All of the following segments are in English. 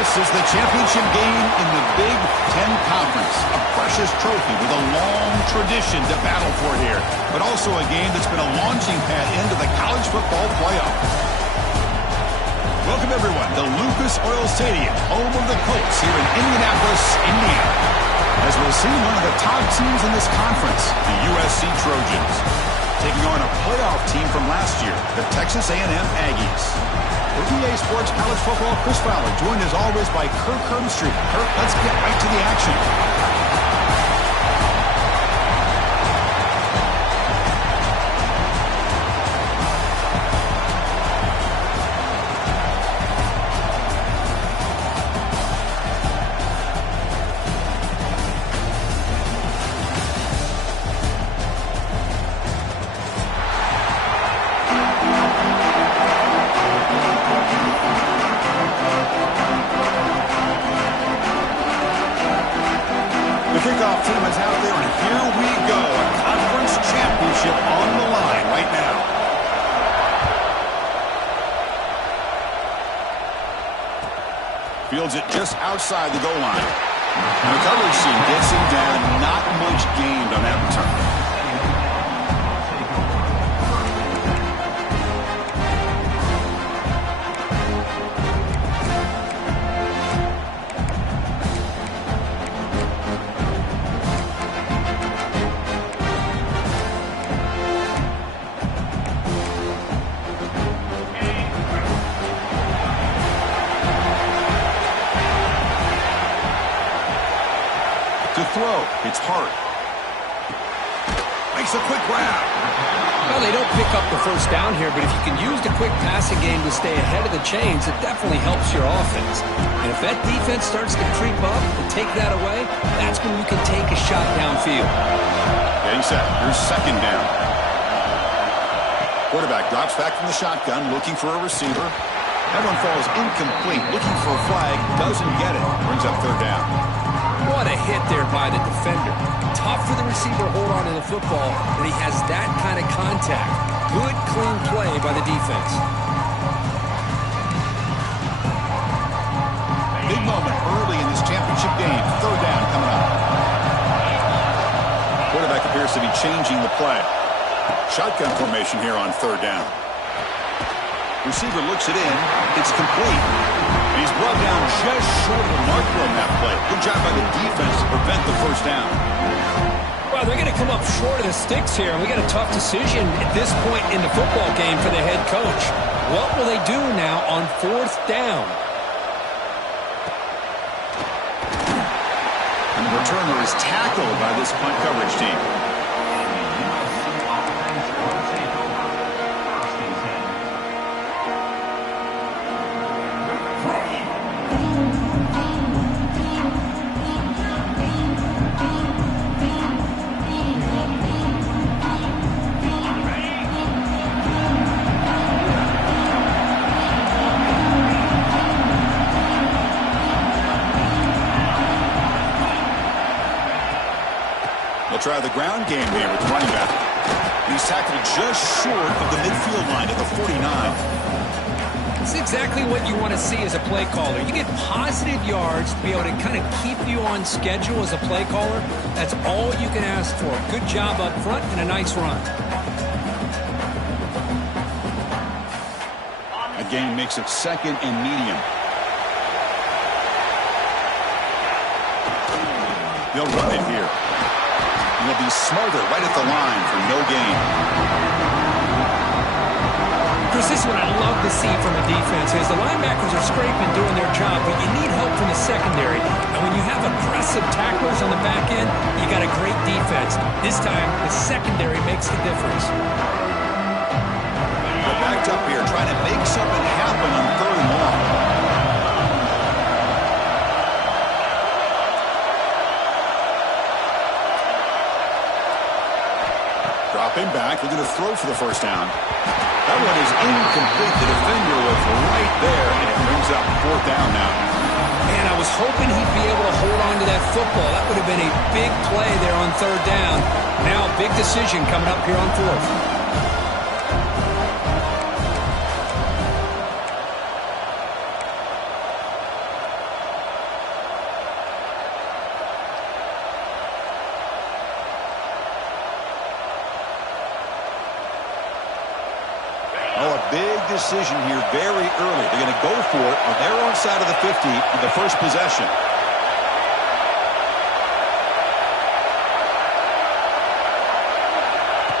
This is the championship game in the Big Ten Conference. A precious trophy with a long tradition to battle for here. But also a game that's been a launching pad into the college football playoff. Welcome, everyone, to Lucas Oil Stadium, home of the Colts here in Indianapolis, Indiana. As we'll see one of the top teams in this conference, the USC Trojans, taking on a playoff team from last year, the Texas A&M Aggies. For EA Sports College Football, Chris Fowler, joined as always by Kirk Herbstreit. Kirk, let's get right to the action. Kickoff team is out there, and here we go. A conference championship on the line right now. Fields it just outside the goal line. And the coverage team gets him down. Not much gained on that return. Throw. It's hard. Makes a quick grab. Well, they don't pick up the first down here, but if you can use the quick passing game to stay ahead of the chains, it definitely helps your offense. And if that defense starts to creep up and take that away, that's when you can take a shot downfield. Getting set. Here's second down. Quarterback drops back from the shotgun, looking for a receiver. That one falls incomplete. Looking for a flag. Doesn't get it. Brings up third down. What a hit there by the defender. Tough for the receiver to hold on to the football, but he has that kind of contact. Good, clean play by the defense. Big moment early in this championship game. Third down coming up. Quarterback appears to be changing the play. Shotgun formation here on third down. Receiver looks it in. It's complete. He's brought down just short of the marker on that play. Good job by the defense to prevent the first down. Well, they're going to come up short of the sticks here, and we got a tough decision at this point in the football game for the head coach. What will they do now on fourth down? And the returner is tackled by this punt coverage team. Try the ground game here with running back. He's tackled just short of the midfield line at the 49. It's exactly what you want to see as a play caller. You get positive yards to be able to kind of keep you on schedule as a play caller. That's all you can ask for. Good job up front and a nice run. A gain makes it second and medium. They'll run it here. He'll be smarter right at the line for no gain. Chris, this is what I love to see from a defense is the linebackers are scraping, doing their job, but you need help from the secondary. And when you have aggressive tacklers on the back end, you got a great defense. This time, the secondary makes the difference. They're backed up here, trying to make something happen on third and long. Dropping back, looking to throw for the first down. That one is incomplete. The defender was right there, and it brings up fourth down now. Man, I was hoping he'd be able to hold on to that football. That would have been a big play there on third down. Now a big decision coming up here on fourth. Oh, a big decision here very early. They're going to go for it on their own side of the 50 on the first possession.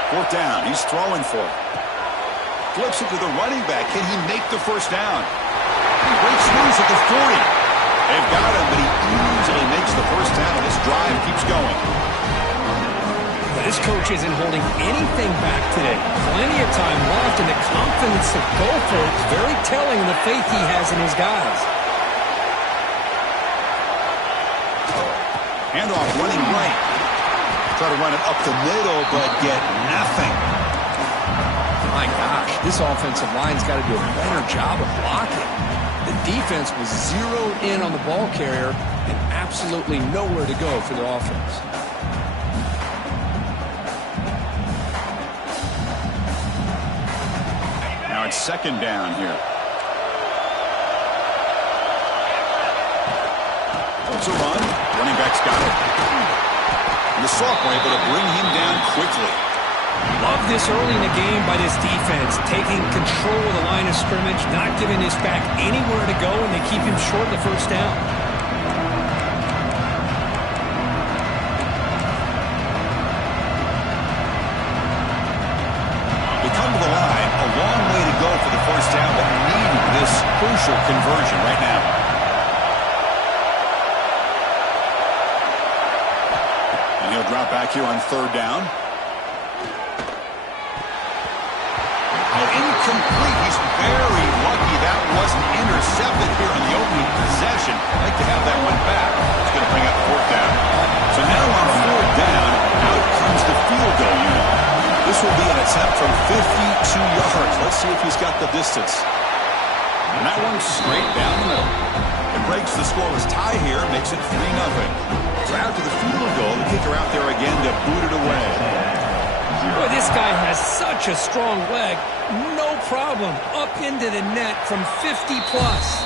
Fourth down. He's throwing for it. Flips it to the running back. Can he make the first down? He breaks loose at the 40. They've got him, but he easily makes the first down. This drive keeps going. This coach isn't holding anything back today. Plenty of time left, and the confidence to go for it is very telling of the faith he has in his guys. Handoff running right. Try to run it up the middle, but get nothing. My gosh, this offensive line's got to do a better job of blocking. The defense was zeroed in on the ball carrier and absolutely nowhere to go for the offense. Now it's second down here. It's a run. Running back's got it. And the sophomore able to bring him down quickly. Love this early in the game by this defense, taking control of the line of scrimmage, not giving this back anywhere to go, and they keep him short of the first down. They come to the line, a long way to go for the first down, but needing this crucial conversion right now. And he'll drop back here on third down. Incomplete. He's very lucky that wasn't intercepted here in the opening possession. I'd like to have that one back. It's going to bring up fourth down. So now on fourth down, out comes the field goal unit. This will be an attempt from 52 yards. Let's see if he's got the distance. And that one's straight down the middle. It breaks the scoreless tie here, makes it 3-0. So after the field goal, the kicker out there again to boot it away. Boy, this guy has such a strong leg. No problem. Up into the net from 50 plus.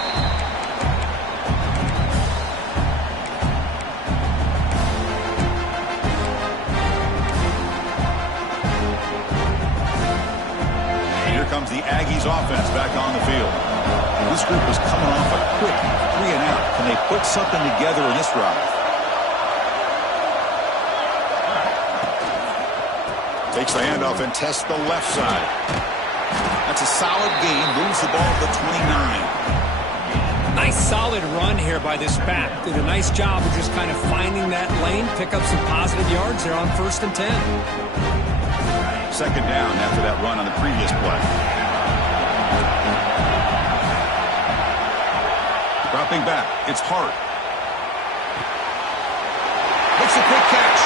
Here comes the Aggies offense back on the field. This group is coming off a quick 3-and-out. Can they put something together in this drive? Takes the handoff and tests the left side. That's a solid gain. Moves the ball to the 29. Nice solid run here by this back. Did a nice job of just kind of finding that lane, pick up some positive yards there on 1st and 10. Second down after that run on the previous play. Dropping back. It's Hart. Makes a quick catch.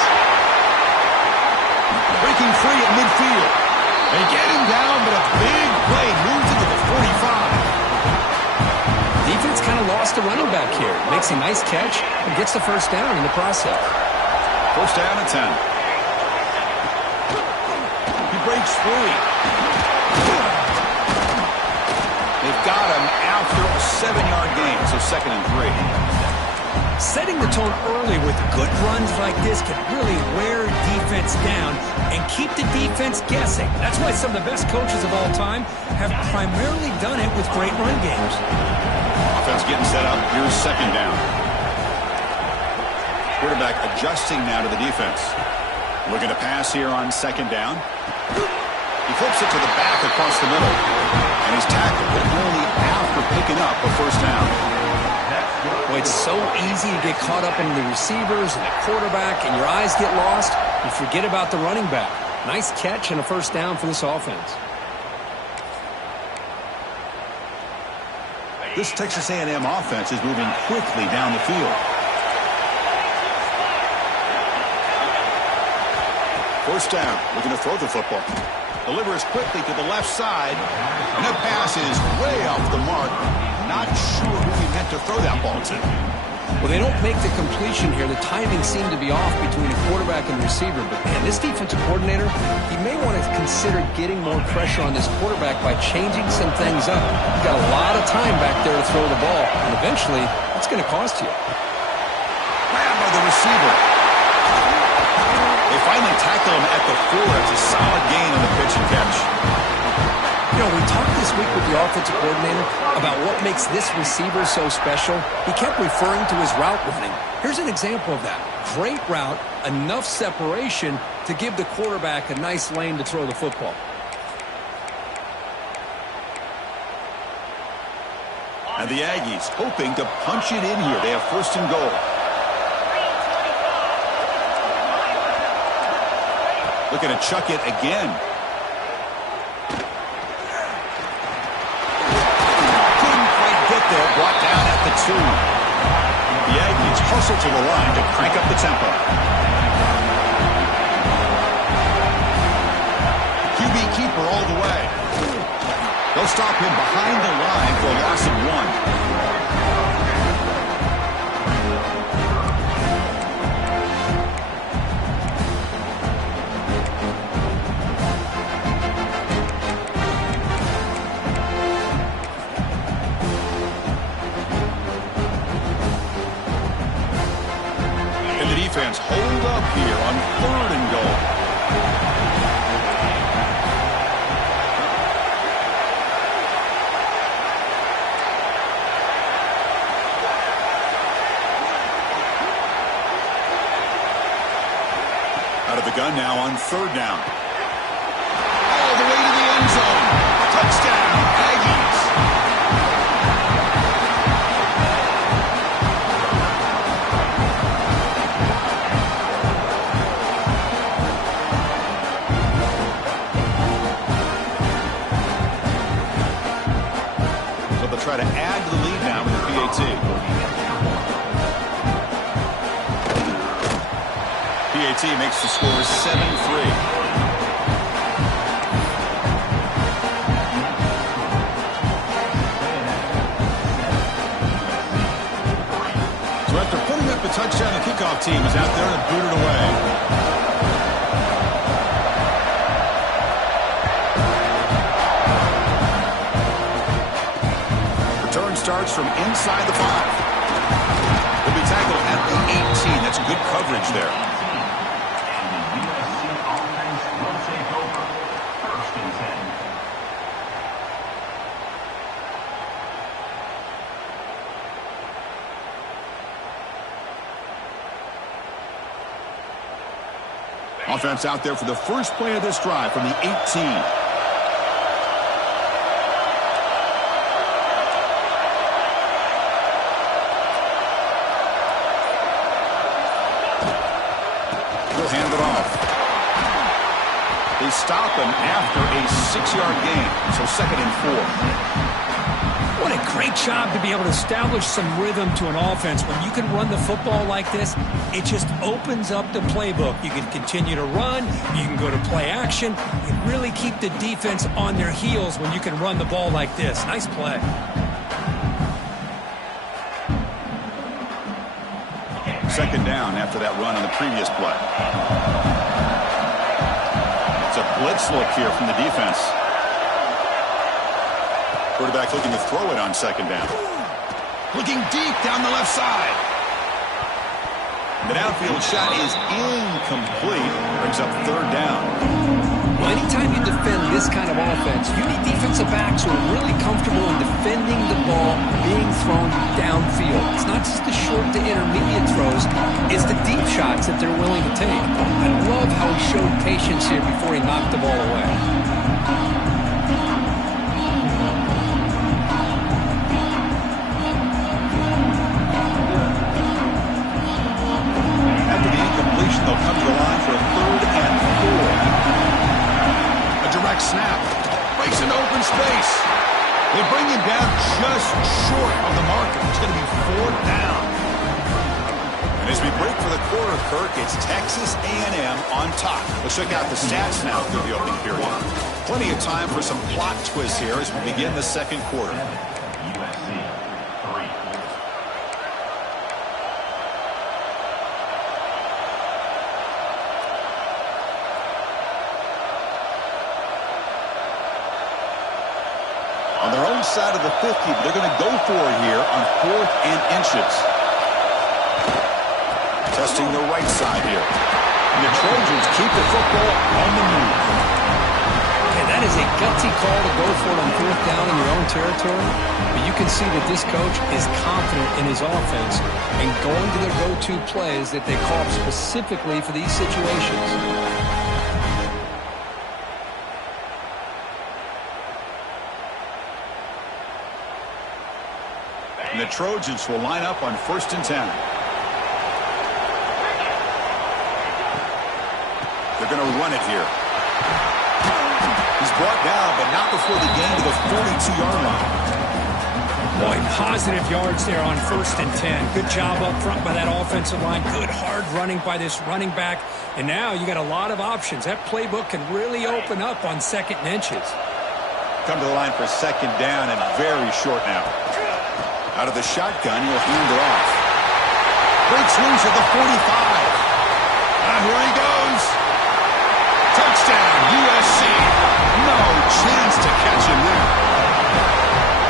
Breaking free at midfield. They get him down, but a big play moves into the 45. Defense kind of lost the running back here. Makes a nice catch and gets the first down in the process. First down at 10. He breaks free. They've got him after a 7-yard gain, so 2nd and 3. Setting the tone early with good runs like this can really wear defense down and keep the defense guessing. That's why some of the best coaches of all time have primarily done it with great run games. Offense getting set up. Here's second down. Quarterback adjusting now to the defense. Looking to pass here on second down. He flips it to the back across the middle. And he's tackled, but only after picking up a first down. Boy, it's so easy to get caught up in the receivers and the quarterback, and your eyes get lost. You forget about the running back. Nice catch and a first down for this offense. This Texas A&M offense is moving quickly down the field. First down, looking to throw the football. Delivers quickly to the left side, and that pass is way off the mark. Not sure who he meant to throw that ball to. Well, they don't make the completion here. The timing seemed to be off between a quarterback and receiver. But, man, this defensive coordinator, he may want to consider getting more pressure on this quarterback by changing some things up. You've got a lot of time back there to throw the ball, and eventually it's going to cost you. Grabbed by the receiver. They finally tackle him at the 4. It's a solid gain on the pitch and catch. You know, we talked this week with the offensive coordinator about what makes this receiver so special. He kept referring to his route running. Here's an example of that. Great route, enough separation to give the quarterback a nice lane to throw the football. And the Aggies hoping to punch it in here. They have first and goal. Looking to chuck it again. Couldn't quite get there. Brought down at the 2. The Aggies hustle to the line to crank up the tempo. QB keeper all the way. They'll stop him behind the line for a loss of 1. And the defense hold up here on third and goal. Out of the gun now on third down. All the way to the end zone. Touchdown, Aggies. So they'll try to add to the lead now with the PAT. PAT makes the score 7-3. So after putting up a touchdown, the kickoff team is out there and booted away. Return starts from inside the 5. He'll be tackled at the 18. That's good coverage there. Offense out there for the first play of this drive from the 18. He'll hand it off. They stop him after a 6-yard gain, so 2nd and 4. What a great job to be able to establish some rhythm to an offense. When you can run the football like this, it just opens up the playbook. You can continue to run. You can go to play action. You really keep the defense on their heels when you can run the ball like this. Nice play. Second down after that run on the previous play. It's a blitz look here from the defense. Quarterback looking to throw it on second down. Looking deep down the left side. The downfield shot is incomplete. Brings up third down. Well, anytime you defend this kind of offense, you need defensive backs who are really comfortable in defending the ball being thrown downfield. It's not just the short to intermediate throws. It's the deep shots that they're willing to take. I love how he showed patience here before he knocked the ball away. They'll come to the line for a 3rd and 4. A direct snap. Breaks into open space. They bring him down just short of the marker. It's going to be 4th down. And as we break for the quarter, Kirk, it's Texas A&M on top. Let's check out the stats now through the opening period. Plenty of time for some plot twists here as we begin the second quarter. On their own side of the 50, but they're going to go for it here on 4th and inches. Testing the right side here. And the Trojans keep the football on the move. And That is a gutsy call to go for it on fourth down in your own territory. But you can see that this coach is confident in his offense and going to their go-to plays that they call up specifically for these situations. And the Trojans will line up on 1st and 10. They're going to run it here. He's brought down, but not before the gain to the 42-yard line. Boy, positive yards there on 1st and 10. Good job up front by that offensive line. Good hard running by this running back. And now you got a lot of options. That playbook can really open up on 2nd and inches. Come to the line for 2nd down and very short now. Out of the shotgun, he'll hand it off. Breaks loose at the 45. Here he goes. Touchdown, USC. No chance to catch him there.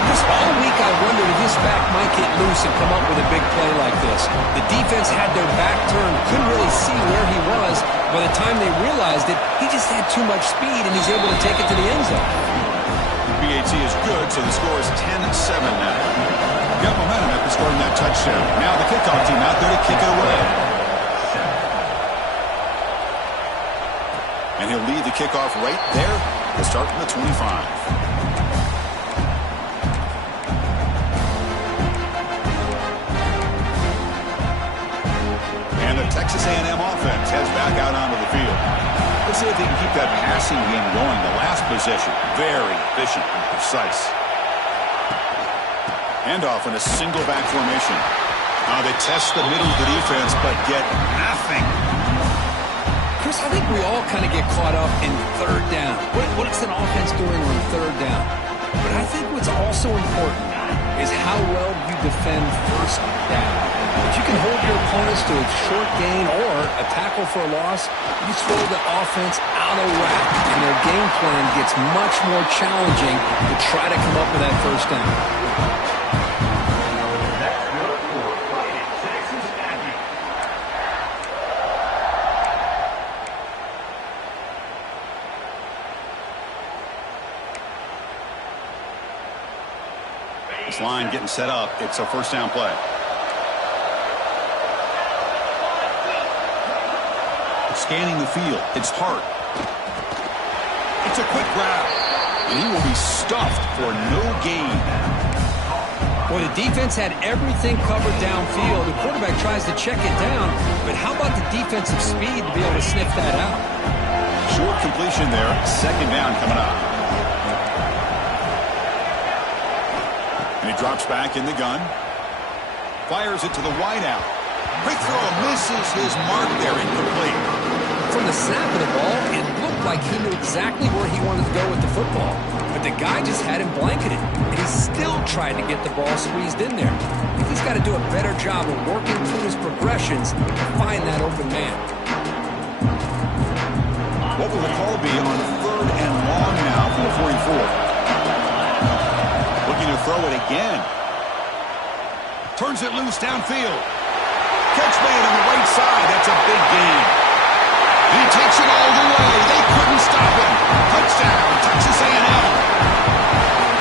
Just all week I wondered if this back might get loose and come up with a big play like this. The defense had their back turned, couldn't really see where he was. By the time they realized it, he just had too much speed, and he's able to take it to the end zone. BAT is good, so the score is 10-7 now. Got momentum after scoring that touchdown. Now the kickoff team out there to kick it away. And he'll lead the kickoff right there. He'll start from the 25. Texas A&M offense heads back out onto the field. Let's see if they can keep that passing game going. The last possession, very efficient and precise. Handoff in a single back formation. They test the middle of the defense, but get nothing. Chris, I think we all kind of get caught up in 3rd down. What is an offense doing on 3rd down? But I think what's also important is how well you defend 1st down. If you can hold your opponents to a short gain or a tackle for a loss, you throw the offense out of whack, and their game plan gets much more challenging to try to come up with that 1st down. This line getting set up. It's a 1st down play. Scanning the field. It's Hart. It's a quick grab. And he will be stuffed for no gain. Well, the defense had everything covered downfield. The quarterback tries to check it down, but how about the defensive speed to be able to sniff that out? Short completion there. 2nd down coming up. And he drops back in the gun. Fires it to the wideout. Quick throw misses his mark there, incomplete. From the snap of the ball, it looked like he knew exactly where he wanted to go with the football. But the guy just had him blanketed, and he still tried to get the ball squeezed in there. I think he's got to do a better job of working through his progressions to find that open man. What will the call be on 3rd and long now from the 44? Looking to throw it again. Turns it loose downfield. Catch made on the right side. That's a big gain. He takes it all the way. They couldn't stop him. Touchdown, Texas A&M.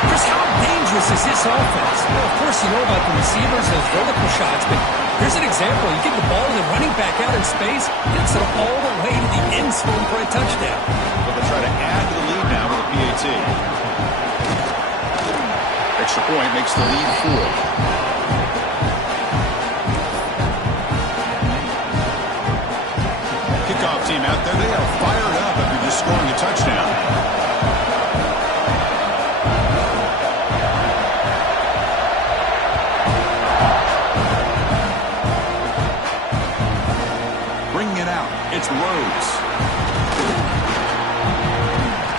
Chris, how dangerous is this offense? Well, of course, you know about the receivers, those vertical shots, but here's an example. You get the ball and the running back out in space, hits it all the way to the end zone for a touchdown. But they'll try to add to the lead now with a PAT. Extra point makes the lead 4. Team out there, they are fired up after just scoring a touchdown. Bringing it out, it's Rhodes.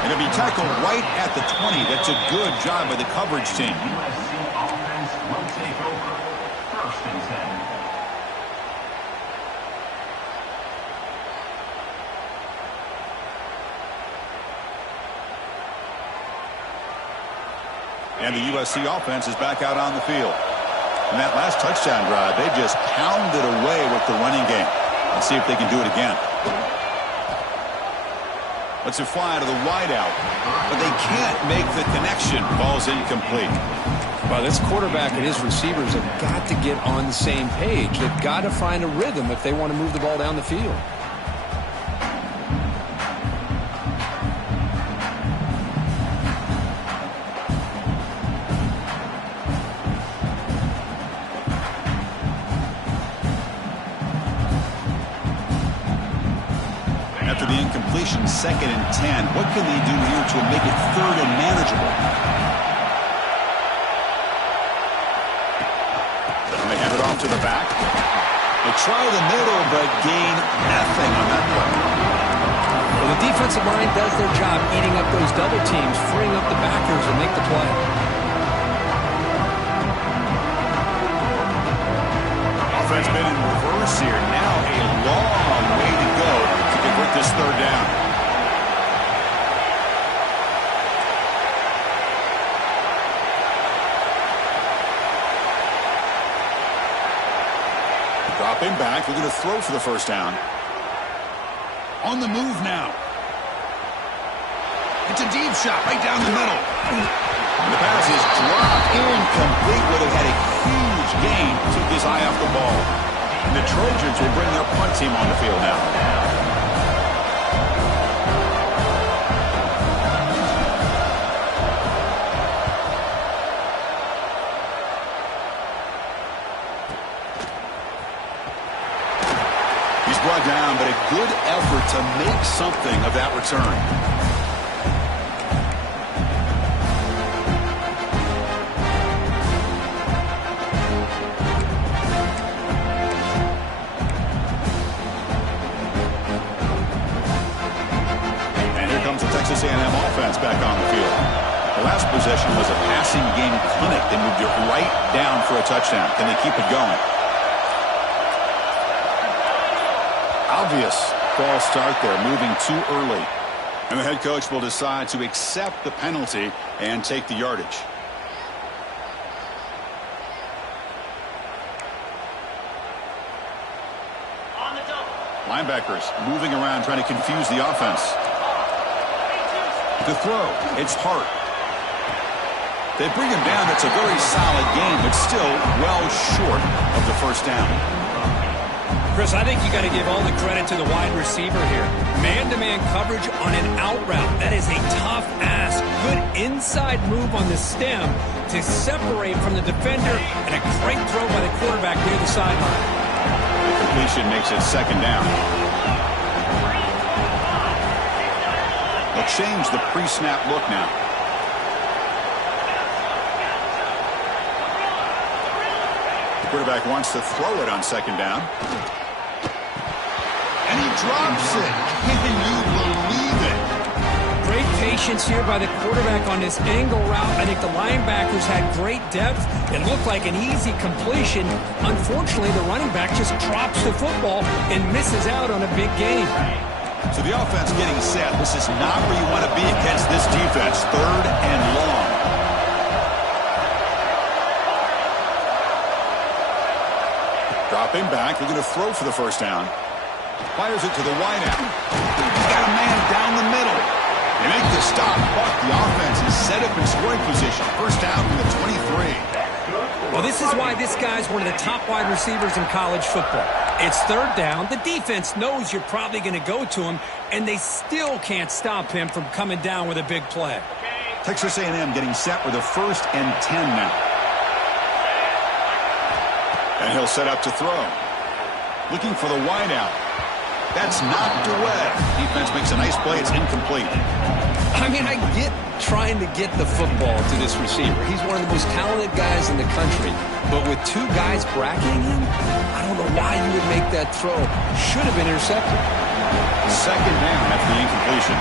And it'll be tackled right at the 20. That's a good job by the coverage team. USC offense will take over 1st and 10. And the USC offense is back out on the field. And that last touchdown drive, they just pounded away with the running game. Let's see if they can do it again. Lets it fly to the wideout, but they can't make the connection. Ball's incomplete. Well, this quarterback and his receivers have got to get on the same page. They've got to find a rhythm if they want to move the ball down the field. After the incompletion, 2nd and 10. What can they do here to make it 3rd and manageable? And they hand it off to the back. They try the middle, but gain nothing on that play. Well, the defensive line does their job eating up those double teams, freeing up the backers and make the play. Offense been in reverse here. Now a long way to go to convert this 3rd down. Dropping back, looking to throw for the 1st down. On the move now. It's a deep shot right down the middle. And the pass is dropped incomplete. Would have had a huge gain. Took his eye off the ball. And the Trojans will bring their punt team on the field now. He's brought down, but a good effort to make something of that return. Texas A&M offense back on the field. The last possession was a passing game clinic. They moved it right down for a touchdown. Can they keep it going? Obvious false start there, moving too early. And the head coach will decide to accept the penalty and take the yardage. Linebackers moving around, trying to confuse the offense. The throw, it's Hart. They bring him down. That's a very solid game, but still well short of the 1st down. Chris, I think you got to give all the credit to the wide receiver here. Man-to-man coverage on an out route. That is a tough ask. Good inside move on the stem to separate from the defender, and a great throw by the quarterback near the sideline. The completion makes it 2nd down. They'll change the pre-snap look now. The quarterback wants to throw it on 2nd down. And he drops it. Can you believe it? Great patience here by the quarterback on this angle route. I think the linebackers had great depth. It looked like an easy completion. Unfortunately, the running back just drops the football and misses out on a big gain. So the offense getting set. This is not where you want to be against this defense. 3rd and long. Dropping back. They're going to throw for the 1st down. Fires it to the wideout. He's got a man down the middle. They make the stop, but the offense is set up in scoring position. 1st down from the 23. Well, this is why this guy's one of the top wide receivers in college football. It's 3rd down. The defense knows you're probably going to go to him, and they still can't stop him from coming down with a big play. Texas A&M getting set with a 1st and 10 now. And he'll set up to throw. Looking for the wideout. That's knocked away. Defense makes a nice play. It's incomplete. I mean, I get trying to get the football to this receiver. He's one of the most talented guys in the country. But with 2 guys bracketing him, I don't know why you would make that throw. Should have been intercepted. 2nd down after the incompletion.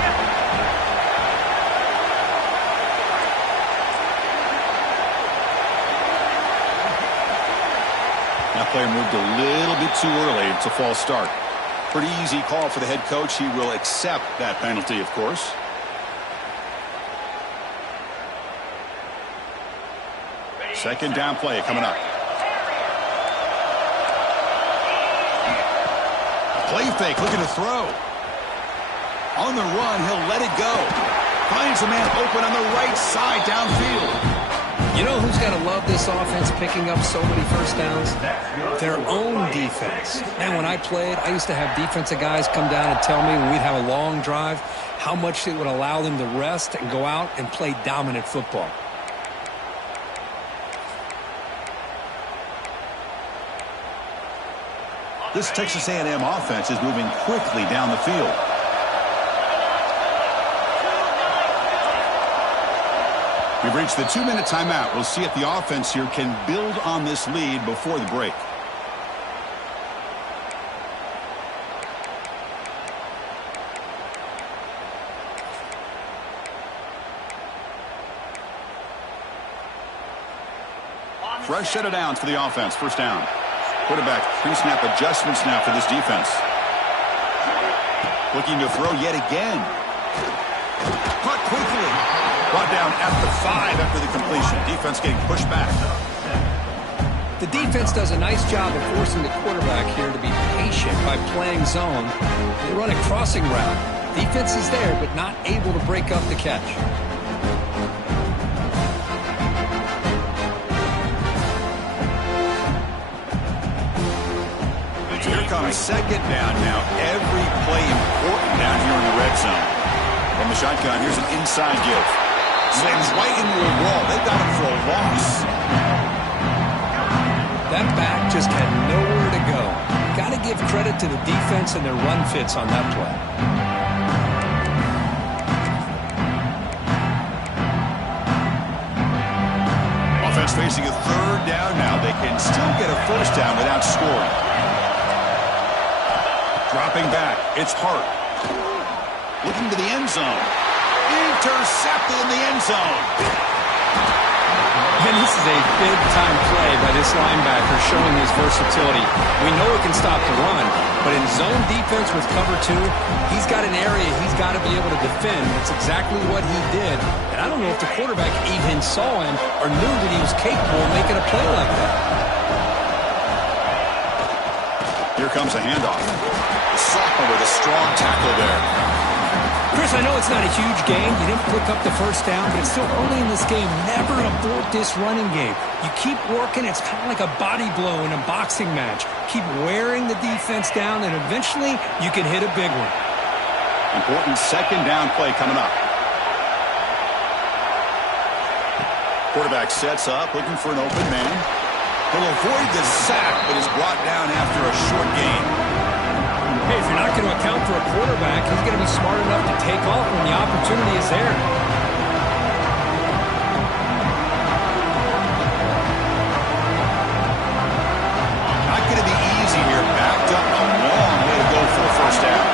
That play moved a little bit too early. It's a false start. Pretty easy call for the head coach. He will accept that penalty, of course. Second down play coming up. Play fake, looking to throw. On the run, he'll let it go. Finds a man open on the right side downfield. You know who's got to love this offense picking up so many first downs? Their own defense. Man, when I played, I used to have defensive guys come down and tell me when we'd have a long drive how much it would allow them to rest and go out and play dominant football. This Texas A&M offense is moving quickly down the field. We've reached the 2-minute timeout. We'll see if the offense here can build on this lead before the break. Fresh set of downs for the offense. First down. Quarterback pre-snap adjustments now for this defense. Looking to throw yet again. Caught quickly. Brought down at the 5 after the completion. Defense getting pushed back. The defense does a nice job of forcing the quarterback here to be patient by playing zone. They run a crossing route. Defense is there, but not able to break up the catch. So here comes second down now. Every play important down here in the red zone. From the shotgun, here's an inside give. Slams right into a wall. They've got him for a loss. That back just had nowhere to go. Got to give credit to the defense and their run fits on that play. Offense facing a third down now. They can still get a first down without scoring. Dropping back. It's Hart. Looking to the end zone. Intercepted in the end zone. And this is a big-time play by this linebacker showing his versatility. We know it can stop the run, but in zone defense with cover 2, he's got an area he's got to be able to defend. That's exactly what he did. And I don't know if the quarterback even saw him or knew that he was capable of making a play like that. Here comes a handoff. The sophomore with a strong tackle there. Chris, I know it's not a huge game. You didn't pick up the first down, but it's still early in this game. Never abort this running game. You keep working. It's kind of like a body blow in a boxing match. Keep wearing the defense down, and eventually you can hit a big one. Important second down play coming up. Quarterback sets up, looking for an open man. He'll avoid the sack, but is brought down after a short gain. Hey, if you're not going to account for a quarterback, he's going to be smart enough to take off when the opportunity is there. Not going to be easy here. Backed up a long way to go for a first down.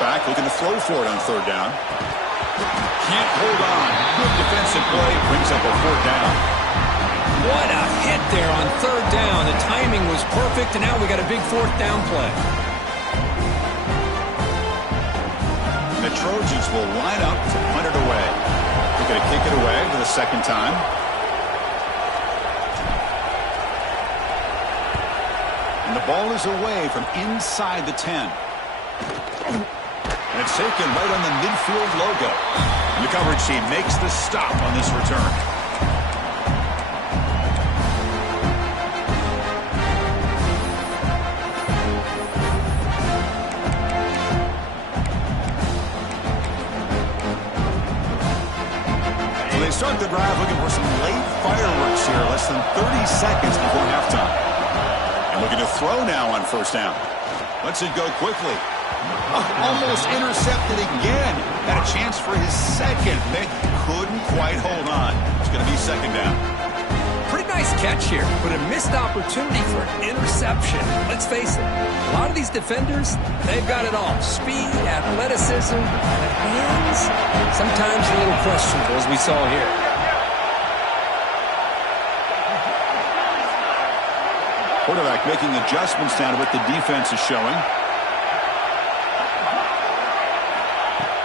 Back, looking to throw for it on third down. Can't hold on. Good defensive play. Brings up a fourth down. What a hit there on third down. The timing was perfect, and now we got a big fourth down play. The Trojans will line up to punt it away. They're going to kick it away for the second time. And the ball is away from inside the 10. And it's taken right on the midfield logo. And the coverage team makes the stop on this return. So they start the drive looking for some late fireworks here. Less than 30 seconds before halftime. And looking to throw now on first down. Lets it go quickly. Almost intercepted again. Had a chance for his second. They couldn't quite hold on. It's going to be second down. Pretty nice catch here, but a missed opportunity for an interception. Let's face it, a lot of these defenders, they've got it all. Speed, athleticism, but hands, sometimes a little questionable, as we saw here. Quarterback making adjustments down to what the defense is showing.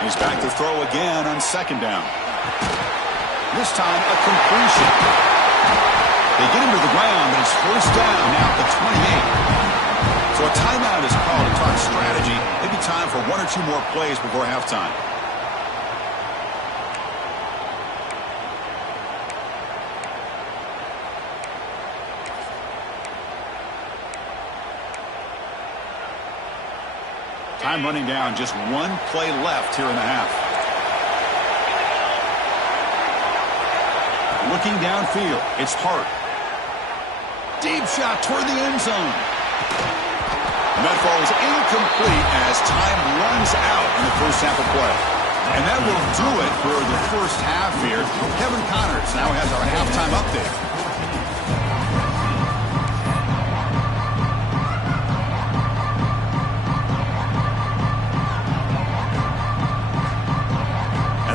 He's back to throw again on second down. This time a completion. They get him to the ground, but it's first down now at the 28. So a timeout is called to talk strategy. Maybe time for one or two more plays before halftime. Time running down, just one play left here in the half. Looking downfield, it's Hart. Deep shot toward the end zone. And that falls incomplete as time runs out in the first half of play. And that will do it for the first half here. Kevin Connors now has our halftime update.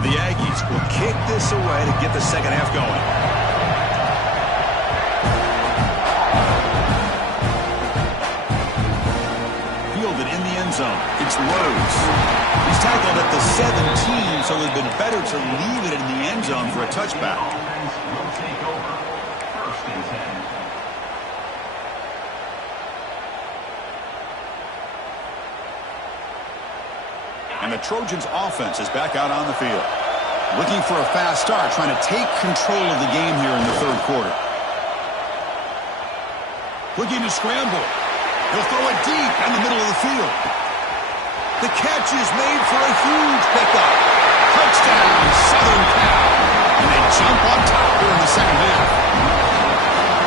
The Aggies will kick this away to get the second half going. Fielded in the end zone. It's Rhodes. He's tackled at the 17, so it would have been better to leave it in the end zone for a touchback. Offense will take over. First and 10. And the Trojans' offense is back out on the field. Looking for a fast start, trying to take control of the game here in the third quarter. Looking to scramble. He'll throw it deep in the middle of the field. The catch is made for a huge pickup. Touchdown, Southern Cal. And they jump on top here in the second half.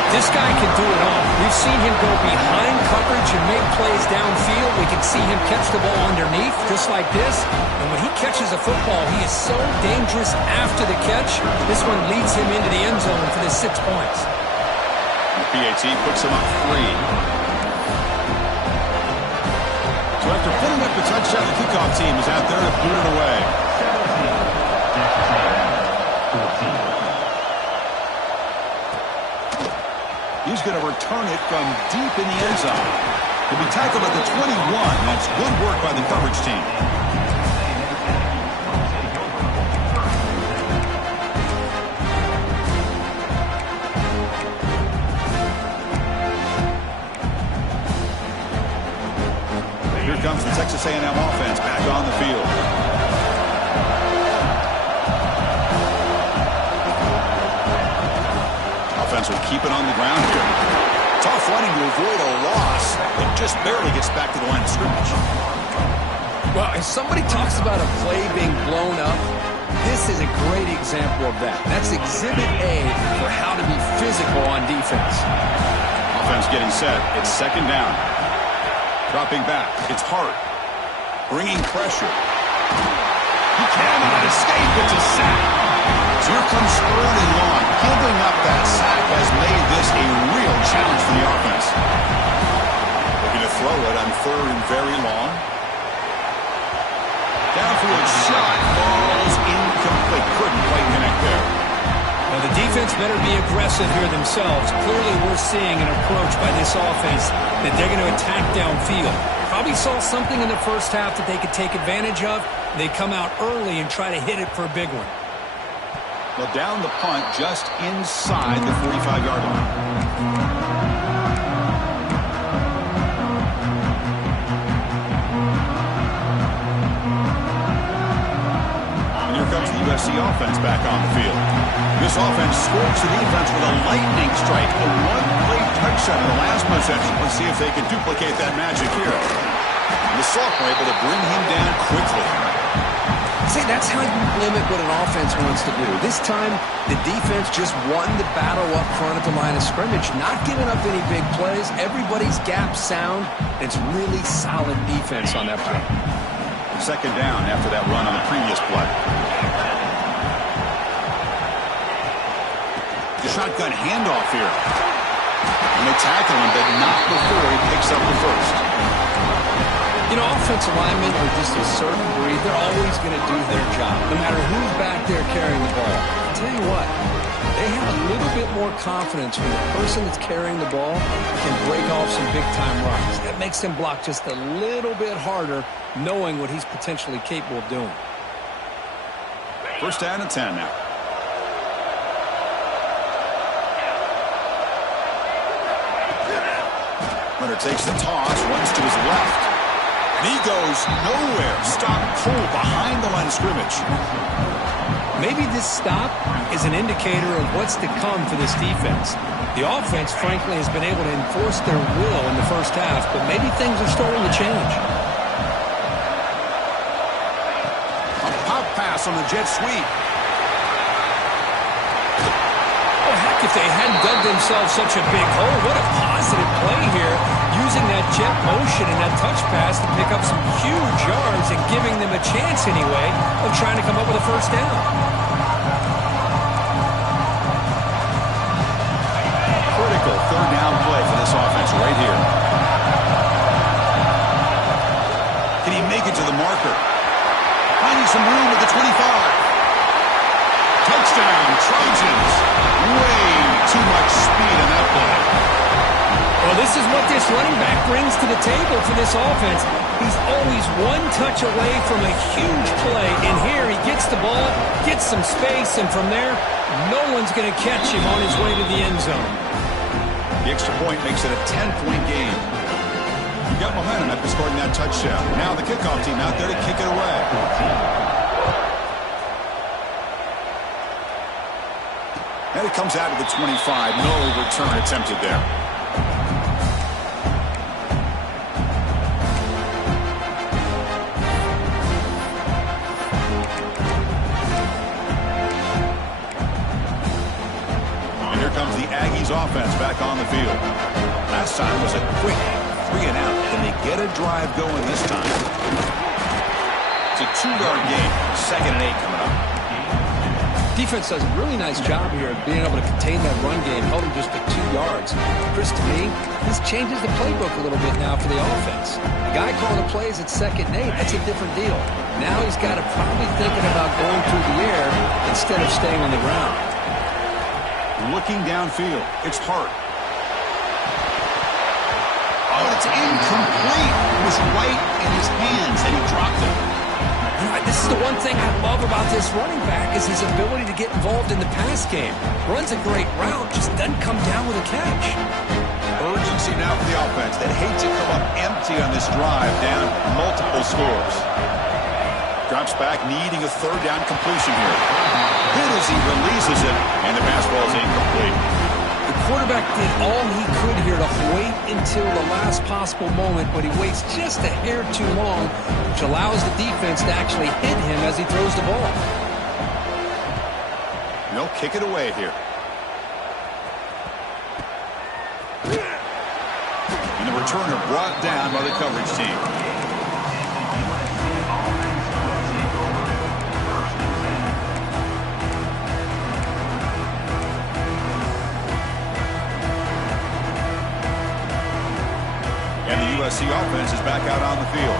This guy can do it all. We've seen him go behind coverage and make plays downfield. We can see him catch the ball underneath, just like this. And when he catches a football, he is so dangerous after the catch. This one leads him into the end zone for the 6 points. The PAT puts him up 3. So after putting up the touchdown, the kickoff team is out there to boot it away. 14. He's going to return it from deep in the end zone. He'll be tackled at the 21. That's good work by the coverage team. Here comes the Texas A&M offense back on the field. Offense will keep it on the ground here. Tough running to avoid a loss, but just barely gets back to the line of scrimmage. Well, if somebody talks about a play being blown up, this is a great example of that. That's Exhibit A for how to be physical on defense. Offense getting set. It's second down. Dropping back. It's Hart. Bringing pressure. He cannot escape. It's a sack. So here comes early on. Giving up that sack has made this a real challenge for the offense. Looking to throw it on third and very long. Downfield shot falls incomplete. Couldn't quite connect there. Now the defense better be aggressive here themselves. Clearly we're seeing an approach by this offense that they're going to attack downfield. Probably saw something in the first half that they could take advantage of. They come out early and try to hit it for a big one. Well, down the punt just inside the 45-yard line. And here comes the USC offense back on the field. This offense scores the defense with a lightning strike, a one-play touchdown in the last possession. Let's see if they can duplicate that magic here. And the sophomore able to bring him down quickly. See, that's how you limit what an offense wants to do. This time, the defense just won the battle up front at the line of scrimmage, not giving up any big plays. Everybody's gap sound. It's really solid defense on that play. Second down after that run on the previous play. The shotgun handoff here. And they tackle him, but not before he picks up the first. You know, offensive linemen are just a certain breed. They're always going to do their job, no matter who's back there carrying the ball. I'll tell you what, they have a little bit more confidence when the person that's carrying the ball can break off some big-time runs. That makes them block just a little bit harder, knowing what he's potentially capable of doing. First down and 10 now. Leonard takes the toss, runs to his left. And he goes nowhere. Stop cold behind the line of scrimmage. Maybe this stop is an indicator of what's to come for this defense. The offense, frankly, has been able to enforce their will in the first half, but maybe things are starting to change. A pop pass on the jet sweep. Oh, heck, if they hadn't dug themselves such a big hole, what a positive play here, using that jet motion and that touch pass to pick up some huge yards and giving them a chance anyway of trying to come up with a first down. Critical third down play for this offense right here. Can he make it to the marker? Finding some room at the 25. Touchdown, Trojans. Way too much speed in that play. Well, this is what this running back brings to the table for this offense. He's always one touch away from a huge play. And here he gets the ball, gets some space, and from there, no one's going to catch him on his way to the end zone. The extra point makes it a 10-point game. You got momentum after scoring that touchdown. Now the kickoff team out there to kick it away. And it comes out to the 25. No return attempted there. And here comes the Aggies offense back on the field. Last time was a quick 3-and-out. Can they get a drive going this time? It's a 2-yard gain. 2nd and 8 coming up. Defense does a really nice job here of being able to contain that run game, held him just to 2 yards. Chris, to me, this changes the playbook a little bit now for the offense. The guy calling the plays at 2nd and 8, that's a different deal. Now he's got to probably thinking about going through the air instead of staying on the ground. Looking downfield, it's Hart. Oh, it's incomplete. It was right in his hands, and he dropped it. This is the one thing I love about this running back is his ability to get involved in the pass game. Runs a great route, just doesn't come down with a catch. Urgency now for the offense that hates to come up empty on this drive, down multiple scores. Drops back, needing a 3rd down completion here. Good as he releases it, and the pass ball is incomplete. The quarterback did all he could here to wait until the last possible moment, but he waits just a hair too long, which allows the defense to actually hit him as he throws the ball. No, kick it away here. And the returner brought down by the coverage team. And the USC offense is back out on the field.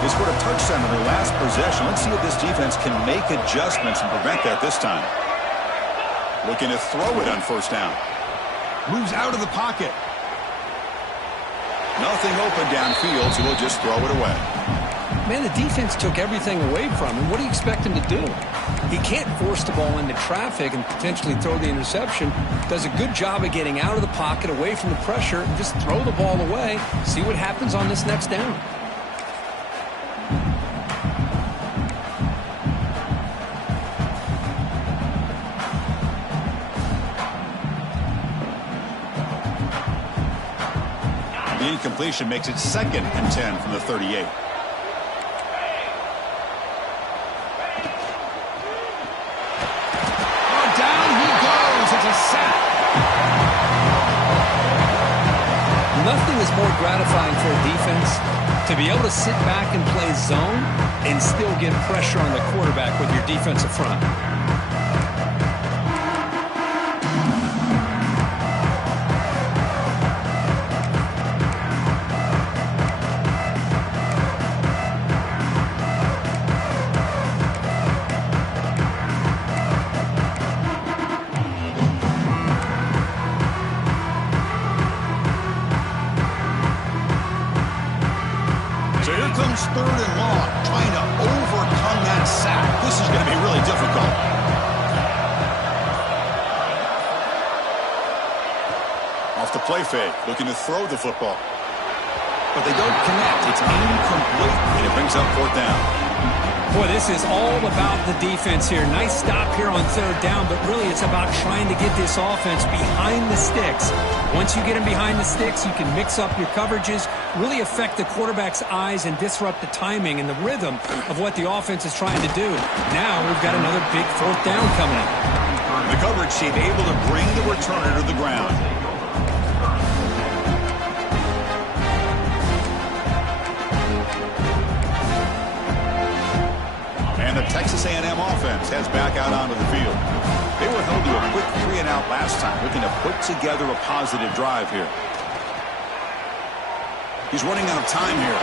They scored a touchdown in their last possession. Let's see if this defense can make adjustments and prevent that this time. Looking to throw it on 1st down. Moves out of the pocket. Nothing open downfield, so he'll just throw it away. Man, the defense took everything away from him. What do you expect him to do? He can't force the ball into traffic and potentially throw the interception. Does a good job of getting out of the pocket, away from the pressure, and just throw the ball away. See what happens on this next down. The incompletion makes it 2nd and 10 from the 38. Nothing is more gratifying for a defense to be able to sit back and play zone and still get pressure on the quarterback with your defensive front. So here comes 3rd and long, trying to overcome that sack. This is going to be really difficult. Play fake, looking to throw the football. But they don't connect. It's incomplete, and it brings up fourth down. Boy, this is all about the defense here. Nice stop here on third down, but really it's about trying to get this offense behind the sticks. Once you get them behind the sticks, you can mix up your coverages, really affect the quarterback's eyes and disrupt the timing and the rhythm of what the offense is trying to do. Now we've got another big fourth down coming up. The coverage team able to bring the returner to the ground. And the Texas A&M offense heads back out onto the field. They were held to a quick 3-and-out last time, looking to put together a positive drive here. He's running out of time here.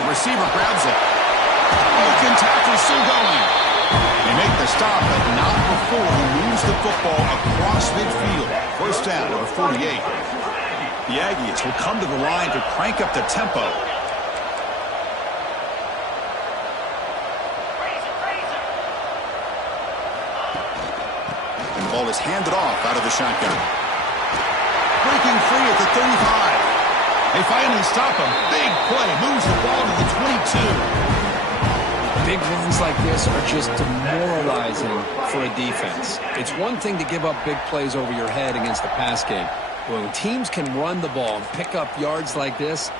The receiver grabs it. Broken tackle still going. They make the stop, but not before he moves the football across midfield. First down, number 48. The Aggies will come to the line to crank up the tempo. And the ball is handed off out of the shotgun. Breaking free at the 35. They finally stop him. Big play. Moves the ball to the 22. Big runs like this are just demoralizing for a defense. It's one thing to give up big plays over your head against the pass game. When teams can run the ball and pick up yards like this,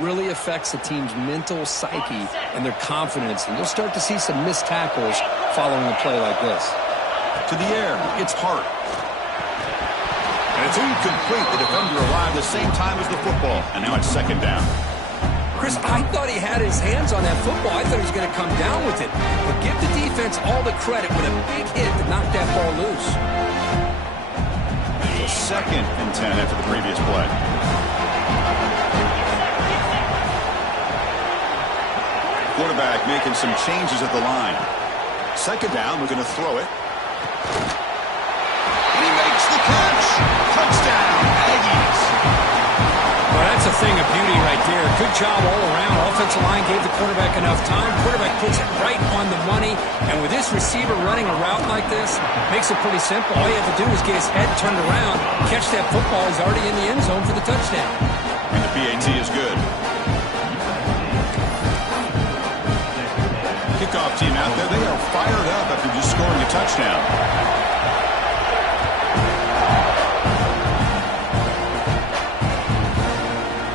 really affects the team's mental psyche and their confidence. And you'll start to see some missed tackles following a play like this. To the air, it's Hart. And it's incomplete. The defender arrived the same time as the football. And now it's second down. Chris, I thought he had his hands on that football. I thought he was going to come down with it. But give the defense all the credit with a big hit to knock that ball loose. It's a 2nd and 10 after the previous play. Quarterback making some changes at the line. Second down, we're going to throw it. And he makes the catch. Touchdown, Aggies. Well, that's a thing of beauty right there. Good job all around. Offensive line gave the quarterback enough time. Quarterback puts it right on the money. And with this receiver running a route like this, makes it pretty simple. All you have to do is get his head turned around, catch that football. He's already in the end zone for the touchdown. And the PAT is good. Kickoff team out there, they are fired up after just scoring a touchdown.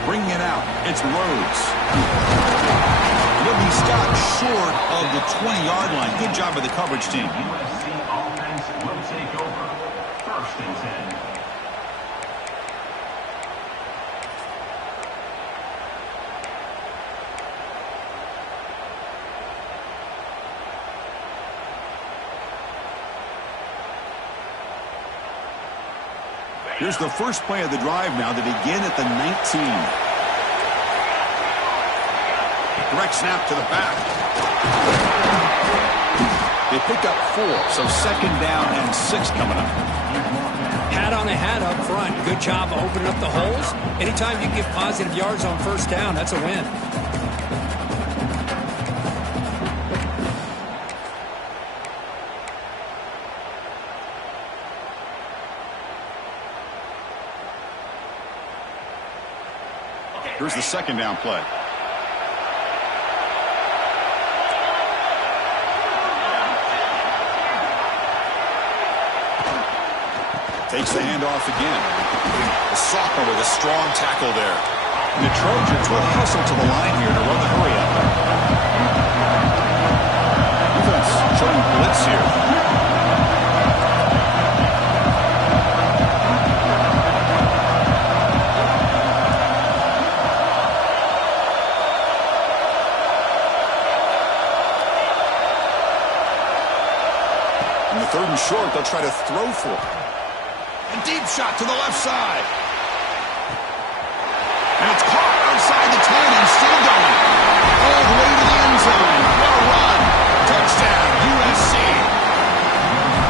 Bringing it out, it's Rhodes. He'll be stopped short of the 20-yard line. Good job by the coverage team. USC offense will take over. 1st and 10. Here's the first play of the drive now to begin at the 19. Direct snap to the back. They pick up 4, so second down and 6 coming up. Hat on a hat up front. Good job of opening up the holes. Anytime you can get positive yards on first down, that's a win. Here's the second down play. Takes the handoff again. The sophomore with a strong tackle there. And the Trojans will hustle to the line here to run the hurry up. Defense showing blitz here. Third and short, they'll try to throw for it. A deep shot to the left side. And it's caught outside the 10 and still going. All the way to the end zone. What a run. Touchdown, USC.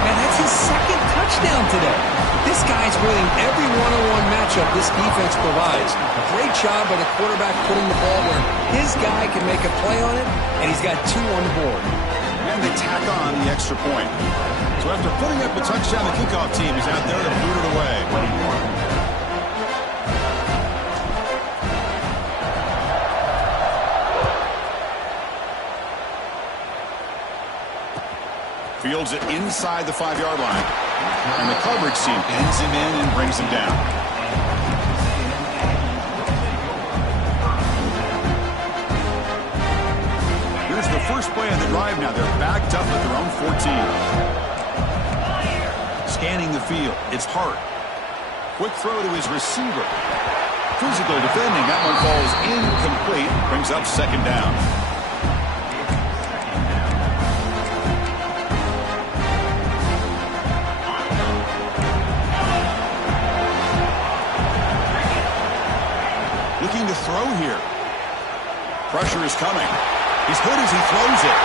And that's his 2nd touchdown today. This guy's winning every one-on-one matchup this defense provides. Great job by the quarterback putting the ball where his guy can make a play on it, and he's got 2 on the board. And they tack on the extra point. So after putting up a touchdown, the kickoff team is out there to boot it away. Fields it inside the 5-yard line. And the coverage team ends him in and brings him down. Here's the first play of the drive now. They're backed up at their own 14. Scanning the field. It's Hart. Quick throw to his receiver. Physical defending. That one falls incomplete. Brings up second down. Looking to throw here. Pressure is coming. He's hit as he throws it.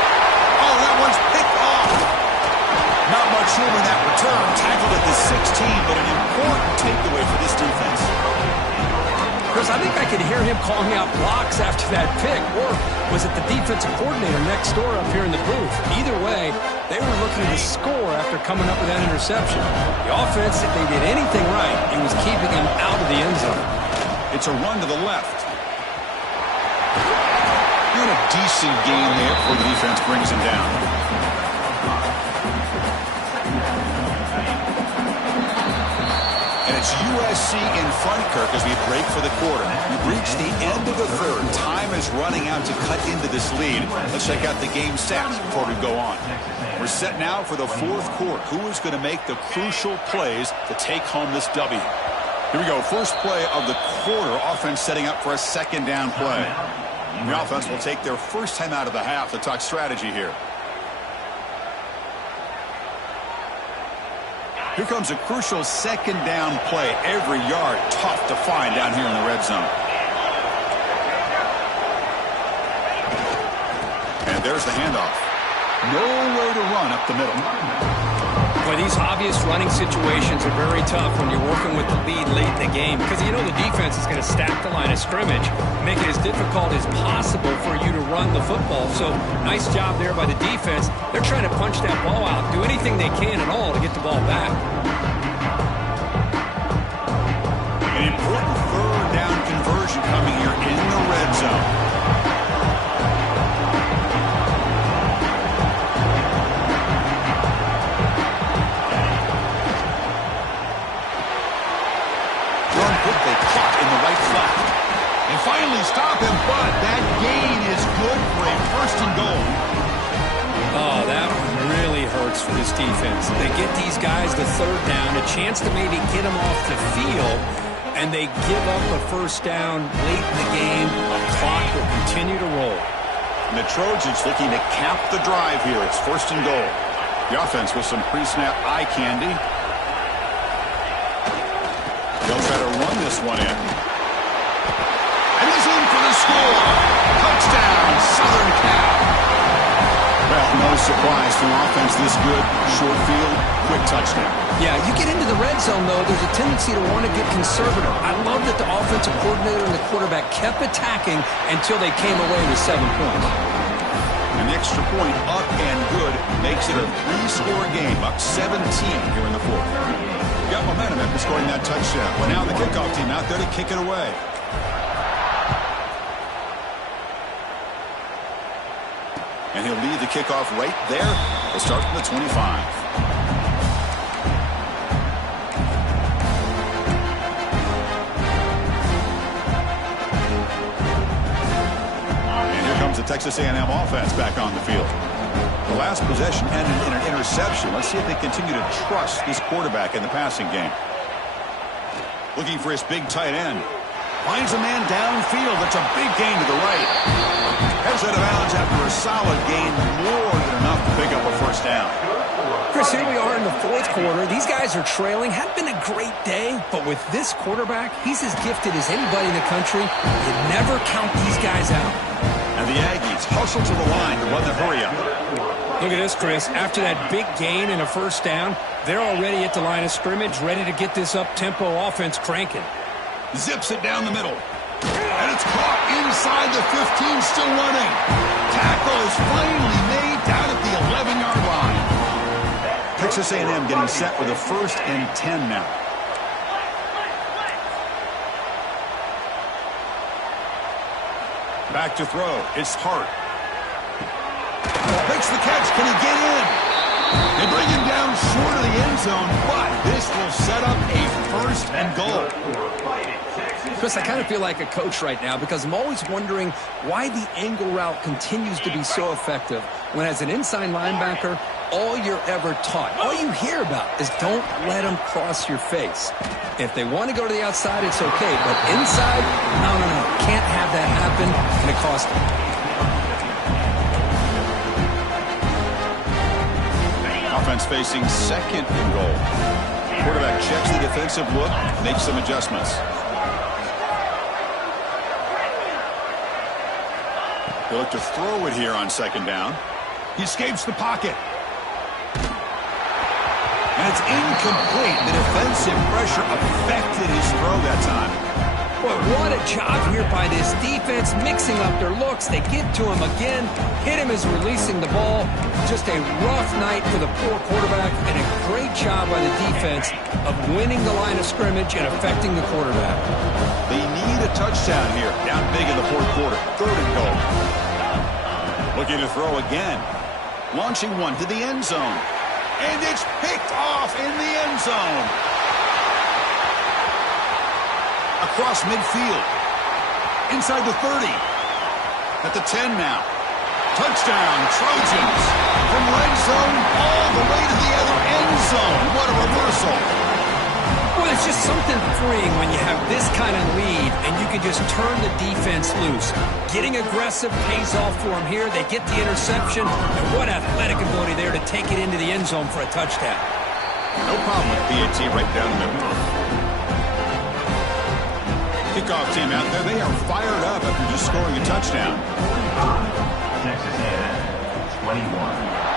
Oh, that one's picked off. Not much room in that return. Tackled at the 16, but an important takeaway for this defense. Chris, I think I could hear him calling out blocks after that pick. Or was it the defensive coordinator next door up here in the booth? Either way, they were looking to score after coming up with that interception. The offense, if they did anything right, it was keeping him out of the end zone. It's a run to the left. Doing a decent gain there before the defense brings him down. And it's USC in front, Kirk, as we break for the quarter. We've reached the end of the third. Time is running out to cut into this lead. Let's check out the game stats before we go on. We're set now for the fourth quarter. Who is going to make the crucial plays to take home this W? Here we go. First play of the quarter. Offense setting up for a second down play. The offense will take their first time out of the half to talk strategy here. Here comes a crucial second down play. Every yard tough to find down here in the red zone. And there's the handoff. Nowhere to run up the middle. Boy, these obvious running situations are very tough when you're working with the lead late in the game because you know the defense is going to stack the line of scrimmage, make it as difficult as possible for you to run the football. So nice job there by the defense. They're trying to punch that ball out, do anything they can at all to get the ball back. An important third down conversion coming here in the red zone. Finally stop him, but that gain is good for a first and goal. Oh, that one really hurts for this defense. They get these guys the third down, a chance to maybe get them off the field, and they give up a first down late in the game. The clock will continue to roll. And the Trojans looking to cap the drive here. It's first and goal. The offense with some pre-snap eye candy. They'll try to run this one in. Score. Touchdown, Southern Cal. Well, no surprise for an offense this good. Short field, quick touchdown. Yeah, you get into the red zone, though, there's a tendency to want to get conservative. I love that the offensive coordinator and the quarterback kept attacking until they came away with 7 points. An extra point up and good makes it a 3-score game, up 17 here in the fourth. Got momentum after scoring that touchdown. Well, now the kickoff team out there to kick it away. And he'll lead the kickoff right there. We'll start from the 25. And here comes the Texas A&M offense back on the field. The last possession ended in an interception. Let's see if they continue to trust this quarterback in the passing game. Looking for his big tight end. Finds a man downfield. That's a big gain to the right. Heads out of bounds after a solid gain, more than enough to pick up a first down. Chris, here we are in the fourth quarter. These guys are trailing. Hadn't been a great day, but with this quarterback, he's as gifted as anybody in the country. You never count these guys out. And the Aggies hustle to the line to run the hurry-up. Look at this, Chris. After that big gain and a first down, they're already at the line of scrimmage, ready to get this up-tempo offense cranking. Zips it down the middle. And it's caught inside the 15, still running. Tackle is finally made down at the 11-yard line. Texas A&M getting set with a 1st and 10 now. Back to throw. It's Hart. Makes the catch. Can he get in? They bring him down short of the end zone, but this will set up a first and goal. Chris, I kind of feel like a coach right now because I'm always wondering why the angle route continues to be so effective when as an inside linebacker, all you're ever taught, all you hear about is don't let them cross your face. If they want to go to the outside, it's okay, but inside, no. Can't have that happen, and it cost them. Offense facing second and goal. Quarterback checks the defensive look, makes some adjustments. He'll look to throw it here on second down. He escapes the pocket. And it's incomplete. The defensive pressure affected his throw that time. Boy, what a job here by this defense, mixing up their looks. They get to him again, hit him as releasing the ball. Just a rough night for the poor quarterback, and a great job by the defense of winning the line of scrimmage and affecting the quarterback. They need a touchdown here, down big in the fourth quarter. Third and goal. Looking to throw again. Launching one to the end zone. And it's picked off in the end zone. Across midfield. Inside the 30. At the 10 now. Touchdown, Trojans. From red zone all the way to the other end zone. What a reversal. Well, it's just something freeing when you have this kind of lead and you can just turn the defense loose. Getting aggressive pays off for them here. They get the interception, and what athletic ability there to take it into the end zone for a touchdown. No problem with PAT right down the middle. Kickoff team out there, they are fired up after just scoring a touchdown. Texas A&M, 21.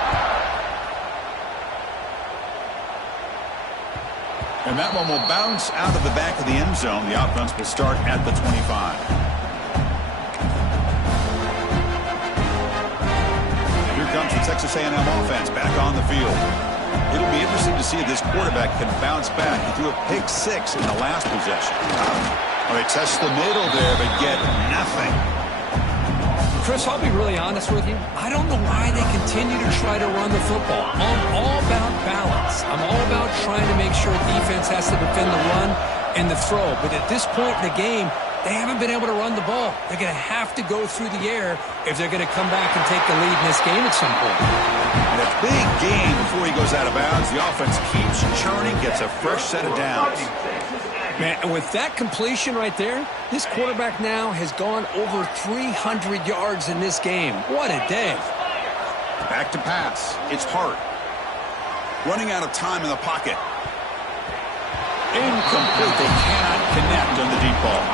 And that one will bounce out of the back of the end zone. The offense will start at the 25. And here comes the Texas A&M offense back on the field. It'll be interesting to see if this quarterback can bounce back. He threw a pick 6 in the last possession. Well, they test the middle there, but get nothing. Chris, I'll be really honest with you. I don't know why they continue to try to run the football. I'm all about balance. I'm all about trying to make sure defense has to defend the run and the throw. But at this point in the game, they haven't been able to run the ball. They're going to have to go through the air if they're going to come back and take the lead in this game at some point. And a big gain before he goes out of bounds. The offense keeps churning, gets a fresh set of downs. Man, and with that completion right there, this quarterback now has gone over 300 yards in this game. What a day. Back to pass. It's Hart. Running out of time in the pocket. Incomplete. They cannot connect on the deep ball.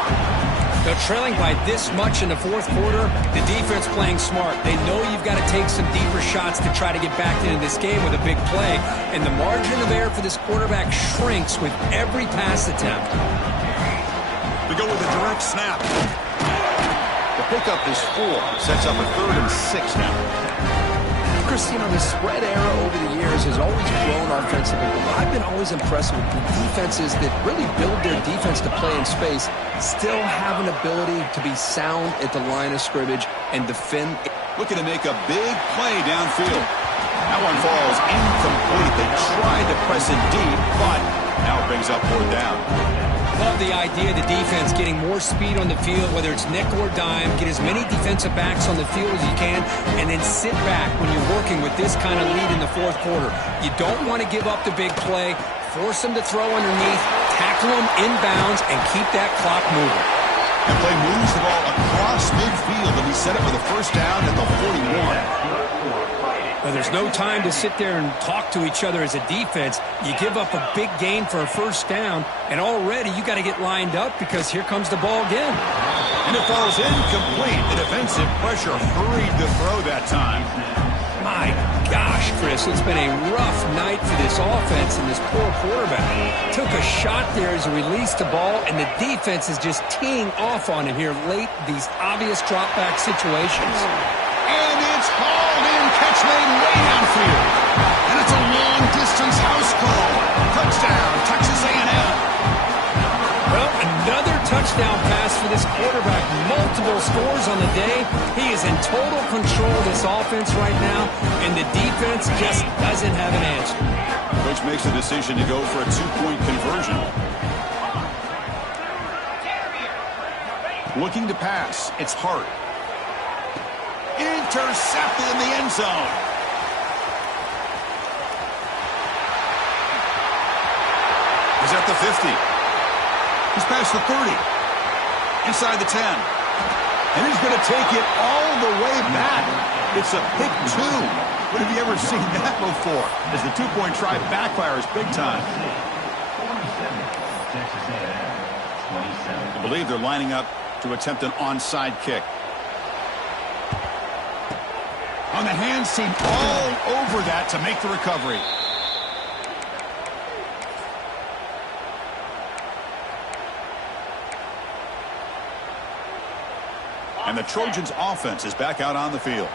They're trailing by this much in the fourth quarter. The defense playing smart. They know you've got to take some deeper shots to try to get back into this game with a big play. And the margin of error for this quarterback shrinks with every pass attempt. We go with a direct snap. The pickup is 4. Sets up a 3rd and 6 now. Chris, you know, the spread era over the years has always grown offensively, but I've been always impressed with the defenses that really build their defense to play in space, still have an ability to be sound at the line of scrimmage and defend. Looking to make a big play downfield. That one falls incomplete. They tried to press it deep, but now it brings up 4th down. Love the idea of the defense getting more speed on the field, whether it's nickel or dime, get as many defensive backs on the field as you can, and then sit back when you're working with this kind of lead in the fourth quarter. You don't want to give up the big play, force them to throw underneath, tackle them inbounds, and keep that clock moving. And play moves the ball across midfield, and he set it for the first down at the 41. Well, there's no time to sit there and talk to each other as a defense. You give up a big gain for a first down, and already you got to get lined up because here comes the ball again. And it falls incomplete. The defensive pressure hurried the throw that time. My gosh, Chris, it's been a rough night for this offense and this poor quarterback. Took a shot there as he released the ball, and the defense is just teeing off on him here late, these obvious drop-back situations. And it's hauled in, catch made way downfield. And it's a long-distance house call. Touchdown, Texas A&M. Well, another touchdown pass for this quarterback. Multiple scores on the day. He is in total control of this offense right now, and the defense defense just doesn't have an answer. Coach makes a decision to go for a 2-point conversion. Looking to pass. It's Hart. Intercepted in the end zone. He's at the 50. He's past the 30. Inside the 10. And he's going to take it all the way back. It's a pick 2. What have you ever seen that before? As the 2-point try backfires big time. I believe they're lining up to attempt an onside kick. On the hands team all over that to make the recovery. And the Trojans offense is back out on the field.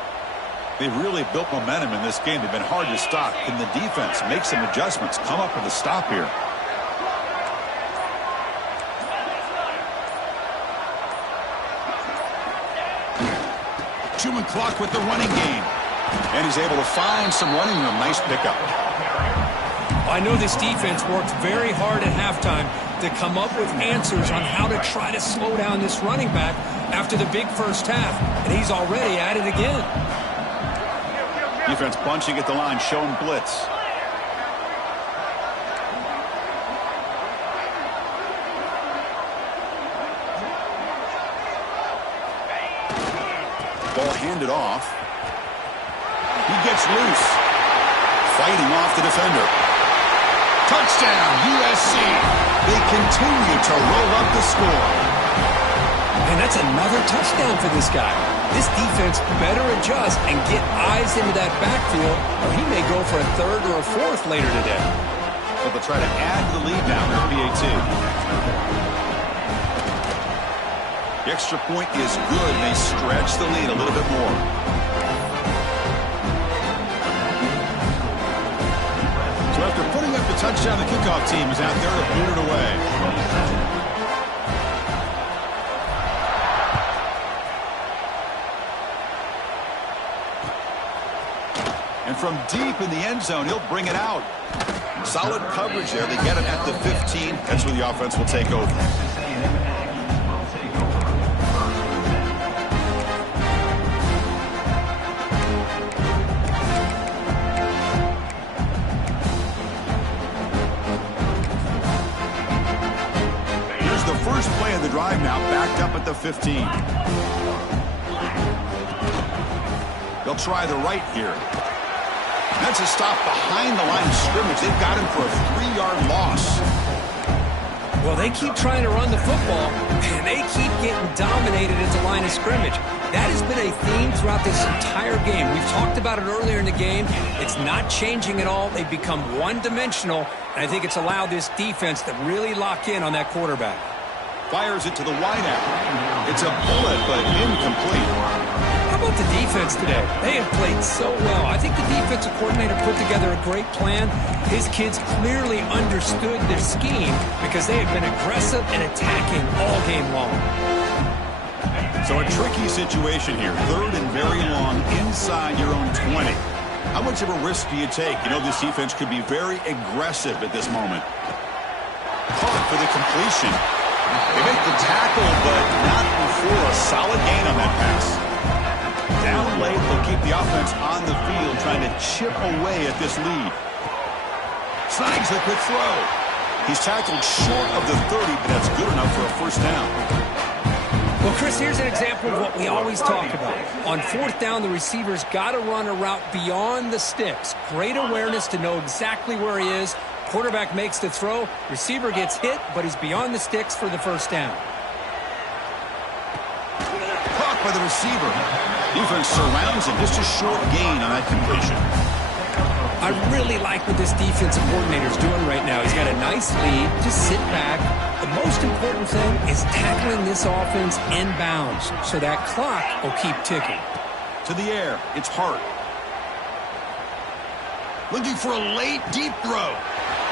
They've really built momentum in this game. They've been hard to stop. Can the defense make some adjustments, come up with a stop here? Chewing clock with the running game. And he's able to find some running room. Nice pickup. I know this defense worked very hard at halftime to come up with answers on how to try to slow down this running back after the big first half. And he's already at it again. Defense bunching at the line, showing blitz. Ball handed off. He gets loose. Fighting off the defender. Touchdown, USC. They continue to roll up the score. And that's another touchdown for this guy. This defense better adjust and get eyes into that backfield, or he may go for a third or a fourth later today. But they'll try to add to the lead now in PAT. The extra point is good, and they stretch the lead a little bit more. So after putting up the touchdown, the kickoff team is out there to boot it away. And from deep in the end zone, he'll bring it out. Solid coverage there. They get it at the 15. That's where the offense will take over. Here's the first play of the drive now, backed up at the 15. They'll try the right here. That's a stop behind the line of scrimmage. They've got him for a 3-yard loss. Well, they keep trying to run the football, and they keep getting dominated at the line of scrimmage. That has been a theme throughout this entire game. We've talked about it earlier in the game. It's not changing at all. They've become one-dimensional, and I think it's allowed this defense to really lock in on that quarterback. Fires it to the wideout. It's a bullet, but incomplete. How about the defense today? They have played so well. I think the defensive coordinator put together a great plan. His kids clearly understood their scheme because they have been aggressive and attacking all game long. So a tricky situation here. 3rd and very long inside your own 20. How much of a risk do you take? You know this defense could be very aggressive at this moment. Caught for the completion. They make the tackle, but not before a solid gain on that pass. Down late, they'll keep the offense on the field, trying to chip away at this lead. Snags the quick throw. He's tackled short of the 30, but that's good enough for a first down. Well, Chris, here's an example of what we always talk about. On 4th down, the receiver's got to run a route beyond the sticks. Great awareness to know exactly where he is. Quarterback makes the throw. Receiver gets hit, but he's beyond the sticks for the first down. Caught by the receiver. Defense surrounds him. Just a short gain on that completion. I really like what this defensive coordinator is doing right now. He's got a nice lead. Just sit back. The most important thing is tackling this offense inbounds so that clock will keep ticking. To the air. It's Hart. Looking for a late deep throw.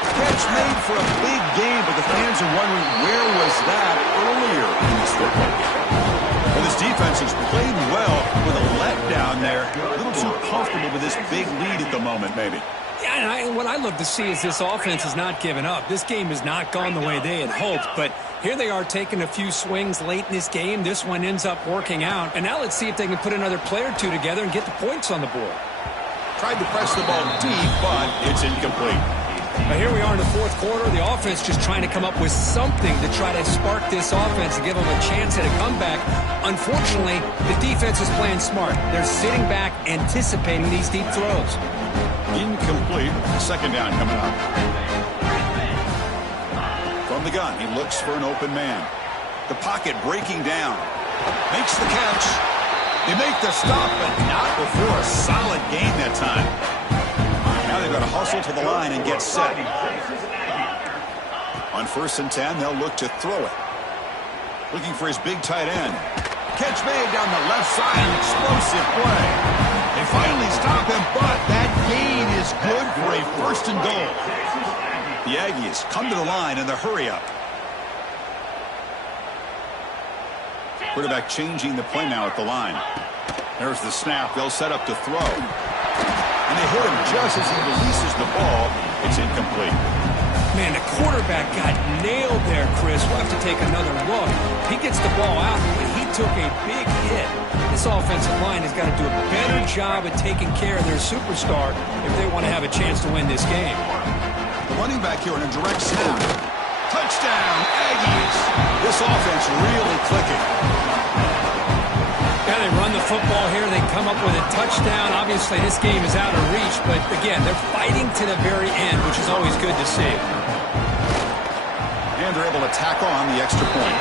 Catch made for a big game, but the fans are wondering where was that earlier in this football game. Well, this defense has played well with a letdown there. A little too comfortable with this big lead at the moment, maybe. Yeah, and what I love to see is this offense has not given up. This game has not gone the way they had hoped, but here they are taking a few swings late in this game. This one ends up working out, and now let's see if they can put another play or two together and get the points on the board. Tried to press the ball deep, but it's incomplete. But here we are in the fourth quarter. The offense just trying to come up with something to try to spark this offense and give them a chance at a comeback. Unfortunately, the defense is playing smart. They're sitting back, anticipating these deep throws. Incomplete. Second down coming up. From the gun, he looks for an open man. The pocket breaking down. Makes the catch. They make the stop, but not before a solid gain that time. Now they've got to hustle to the line and get set. On 1st and 10, they'll look to throw it. Looking for his big tight end. Catch made down the left side. An explosive play. They finally stop him, but that gain is good for a 1st and goal. The Aggies come to the line in the hurry-up. Quarterback changing the play now at the line. There's the snap. They'll set up to throw. And they hit him just as he releases the ball. It's incomplete. Man, the quarterback got nailed there, Chris. We'll have to take another look. He gets the ball out, but he took a big hit. This offensive line has got to do a better job at taking care of their superstar if they want to have a chance to win this game. The running back here in a direct snap. Touchdown, Aggies. This offense really clicking. Yeah, they run the football here. They come up with a touchdown. Obviously, this game is out of reach, but again, they're fighting to the very end, which is always good to see. And they're able to tack on the extra point.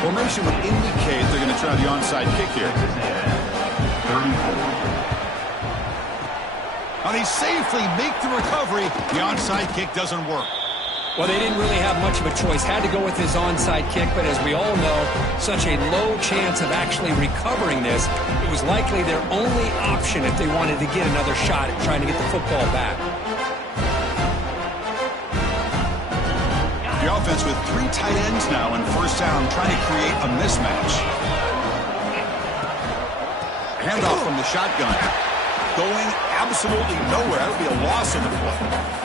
Formation would indicate they're going to try the onside kick here. Now they safely make the recovery. The onside kick doesn't work. Well, they didn't really have much of a choice. Had to go with his onside kick, but as we all know, such a low chance of actually recovering this. It was likely their only option if they wanted to get another shot at trying to get the football back. The offense with 3 tight ends now in 1st down, trying to create a mismatch. Handoff from the shotgun. Going absolutely nowhere. That would be a loss in the play.